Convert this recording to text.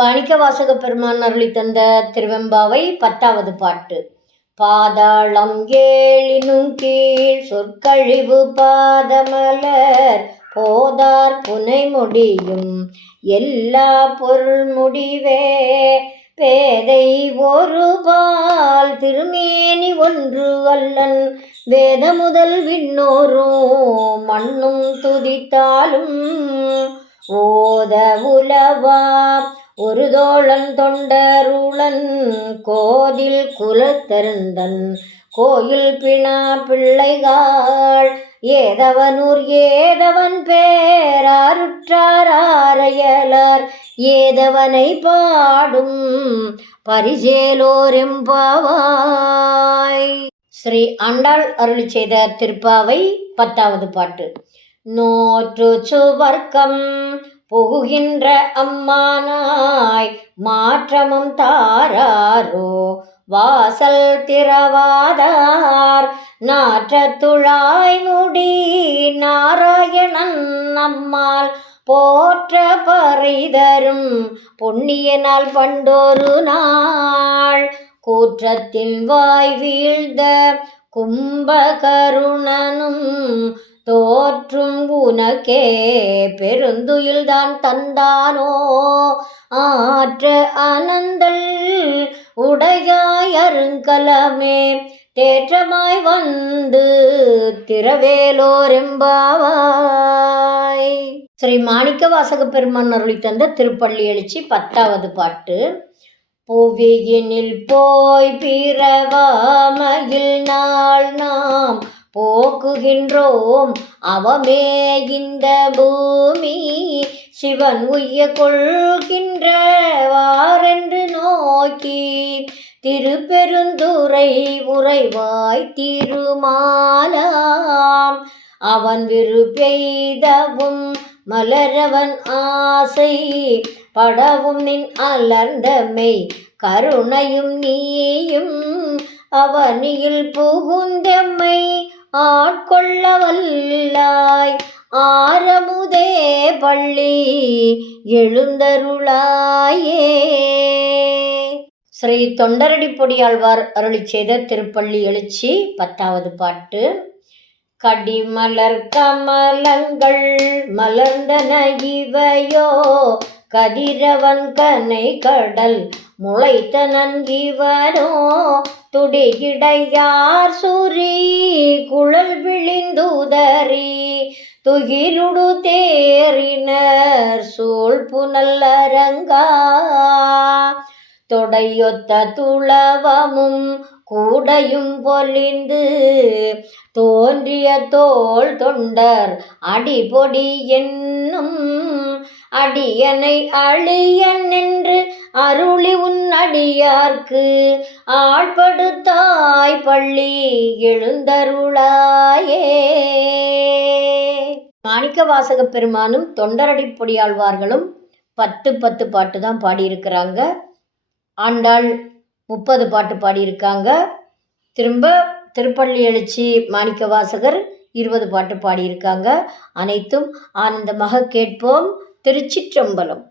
மாணிக்கவாசக பெருமான் அருளி தந்த திருவெம்பாவை 10வது பாட்டு. பாதாளம் ஏழினும் கீழ் சொற்கழிவு பாதமலர் போதார் புனை முடியும் எல்லா பொருள் முடிவே பேதை ஒரு பால் திருமேனி ஒன்று அல்லன் வேத முதல் விண்ணோரும் மண்ணும் துதித்தாலும் ஓத உலவா ஒரு தோழன் தொண்டருளன் கோதில் குலத்தருந்தன் கோயில் பிணா பிள்ளைகாள் ஏதவனூர் ஏதவன் பேராருற்றாரையலார் ஏதவனை பாடும் பரிசேலோரெம்பாவாய். ஸ்ரீ ஆண்டாள் அருளி செய்த திருப்பாவை 10வது பாட்டு. நோற்று சுவர்க்கம் புகுகின்ற அம்மானாய் மாற்றமும் தாராரோ வாசல் திறவாதார் நாற்றத்துழாய் முடி நாராயணன் நம்மால் போற்ற பறைதரும் பொன்னியனால் பண்டொரு நாள் கூற்றத்தின் வாய் வீழ்ந்த கும்பகருணனும் தோற்றும் உனக்கே பெருந்துயில்தான் தந்தானோ ஆற்ற அனந்தல் உடையாய் அருங்கலமே தேற்றமாய் வந்து திரவேலோரெம்பாவாய். ஸ்ரீ மாணிக்கவாசக பெருமான் அருளி தந்த திருப்பள்ளி எழுச்சி 10வது பாட்டு. புவியினில் போய் பிறவாமையில் நாள் நாம் போக்குகின்றோம் அவமே இந்த பூமி சிவன் உய்ய கொள்கின்றவாரென்று நோக்கி திருப்பெருந்துறை உறைவாய் திருமாலாம் அவன் விருப்பெய்தவும் மலரவன் ஆசை படவும் நின் அலர்ந்தமை கருணையும் நீயும் அவனியில் புகுந்தெம்மை ஆட்கொள்ள வல்லாய் ஆரமுதே பள்ளி எழுந்தருளாயே. ஸ்ரீ தொண்டரடிப்பொடியாழ்வார் அருளி செய்த திருப்பள்ளி எழுச்சி 10வது பாட்டு. கடிமலர் கமலங்கள் மலர்ந்தன இவையோ கதிரவன் கனை கடல் முளைத்த நன்கிவனோ துடிகிடையார் சூரி குழல் விழிந்துதறி துகிலுடு தேறினர் சூழ் புனல் அரங்கா தொடையொத்த துளவமும் கூடையும் பொலிந்து தோன்றிய தோள் தொண்டர் அடிபொடி என்னும் அடியனை அழியன் என்று அருளி உன் அடியார்க்கு ஆட்படுத்தாய் பள்ளி எழுந்தருளாயே. மாணிக்கவாசக பெருமானும் தொண்டரடிப்பொடியாழ்வார்களும் 10 பாட்டு தான் பாடியிருக்கிறாங்க. ஆண்டாள் 30 பாட்டு பாடியிருக்காங்க. திரும்ப திருப்பள்ளி எழுச்சி மாணிக்கவாசகர் 20 பாட்டு பாடியிருக்காங்க. அனைத்தும் ஆனந்தமாக கேட்போம். திருச்சிற்றம்பலம்.